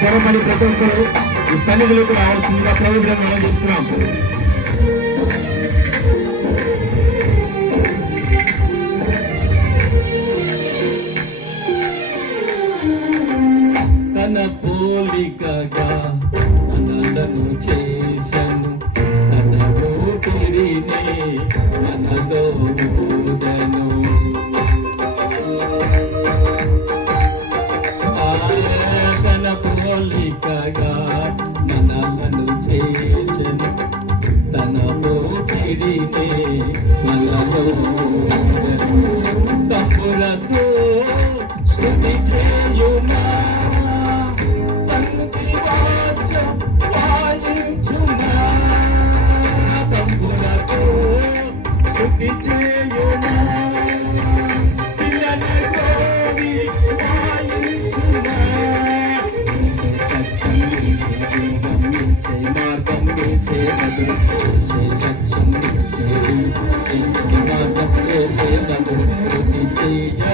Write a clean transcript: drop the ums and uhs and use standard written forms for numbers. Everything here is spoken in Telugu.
త్వరపడి ప్రతి ఒక్కరు ఈ సన్నిధిలోకి రావాల్సిందిగా ప్రభుత్వం ఆలోచిస్తున్నాం. తన పోలికగా మనలను చేసను, తన ఊపిరినే మనలో ఊదను. తన పోలికగా మనలను చేసను, తన ఊపిరినే మనలో ఊదను. తప్పులతో స్తుతి చేయుమా, స్తుతి చేయుమా, పిల్లలతో వాయించుమా. సత్యం మీసే, జీవం మీసే, మార్గం మీసే, మధురు మీసే, సత్యం మీసే, మార్గం మీసే, మధురు స్తుతి చేయ